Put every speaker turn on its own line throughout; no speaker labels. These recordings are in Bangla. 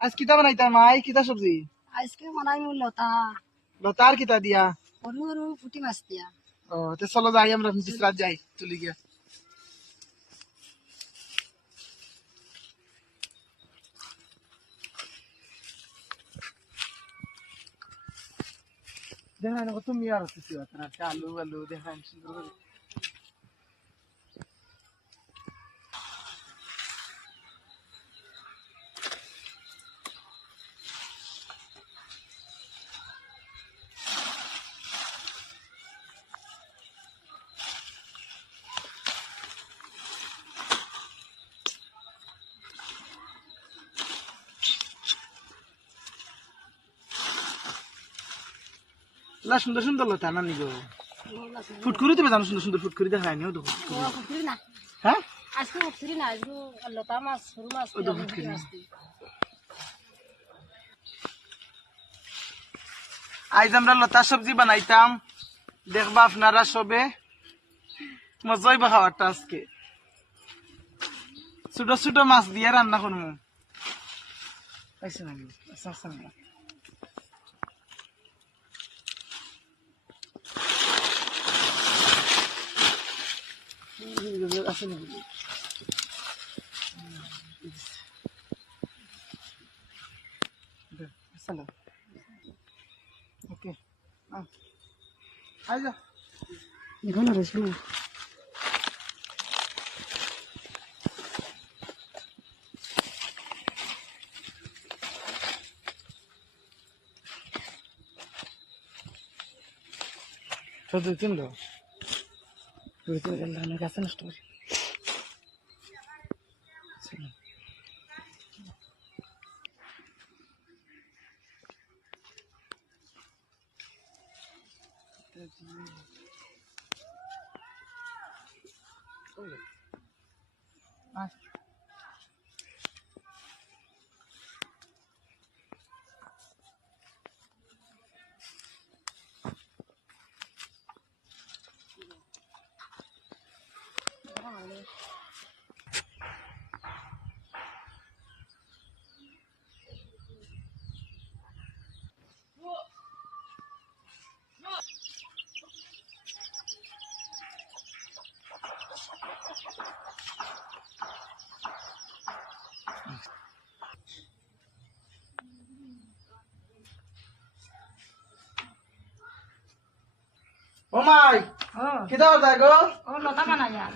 আজ কিতা বানাইতা মাই কিতা সবজি
আজকে বানাই মোৰ লতা।
লতার কিতা দিয়া।
সৰু সৰু পুঠি মাছ দিয়া।
ও তে চলো যাই আমরা বিসরাত যাই তুলি গিয়া। দেখা না তুমি আর কিছু আছে আলু আলু দেখা সুন্দর লা সুন্দর সুন্দর লতা, না নিগো? ফুটকুরি তুমি জানো, সুন্দর সুন্দর ফুটকুরি দেখায় নিও তো হ্যাঁ
আজকে পুখুৰী না আজকে লতা মাছ সৰু মাছ
পুখুৰী আজ আমরা লতা সবজি বানাইতাম। দেখবা আপনারা সবে। মজাই বা খাওয়ারটা আজকে। ছোট ছোট মাছ দিয়ে রান্না করব আচ্ছা আচ্ছা না। আছে নাকি? চলো ওকে আই যা।
এখন না।
শুধু দুই তিন গেল নষ্ট করি। ও মাই
ও
কি দাও তাই গো?
ও লতা বানাই আর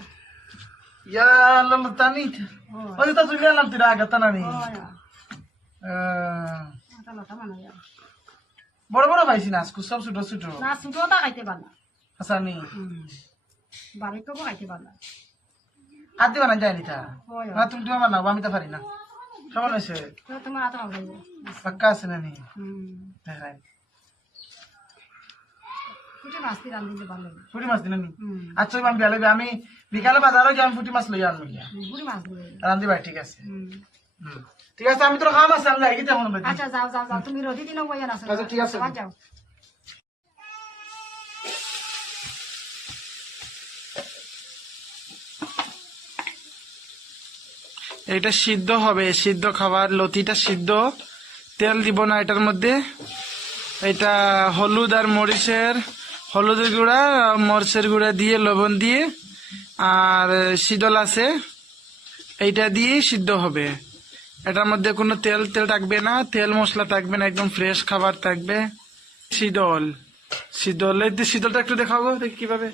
ইয়া লাল তানি ওই তো তুই গেলাম তুই
লতা বানাই আর
বড় বড় পাইছি না আজকে সব ছোট ছোট।
না ছোটটা খাইতে পারলা
হাসানি
বাড়িতেও খাইতে পারলা
হাত দিবা না। যায়নি তা না তুমি তুমি বানাবো আমি তো পারি না। কেমন হয়েছে
তো তোমার হাতে
পাক্কা আছে না নি? দেখাই।
পুঠি মাছ দিয়ে রান্ধিতে ভালো
ফুটি মাছ দিলেনি আচ্ছা আমি বিয়ালে আমি বিকালে বাজারে যাই আমি ফুটি মাছ লই আনব গিয়া
মাছ
রান্ধি ভাই ঠিক আছে। ঠিক আমি তোর খাম আছে আমি যাই তেমন
আচ্ছা যাও যাও যাও। তুমি রোদি দিনও বইয়া না
আচ্ছা, ঠিক আছে।
যাও।
এটা সিদ্ধ হবে সিদ্ধ খাবার। লতিটা সিদ্ধ। তেল দিব না এটার মধ্যে। এটা হলুদ আর মরিচের হলুদের গুঁড়া, মরচের গুঁড়া দিয়ে, লবণ দিয়ে, আর শীতল আছে, এইটা দিয়ে সিদ্ধ হবে। এটার মধ্যে কোনো তেল তেল থাকবে না, তেল মশলা থাকবে না, একদম ফ্রেশ খাবার থাকবে, শীতল। শীতল, এই যে শীতলটা একটু দেখাবো দেখি কীভাবে।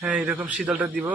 হ্যাঁ এরকম শীতলটা দিব।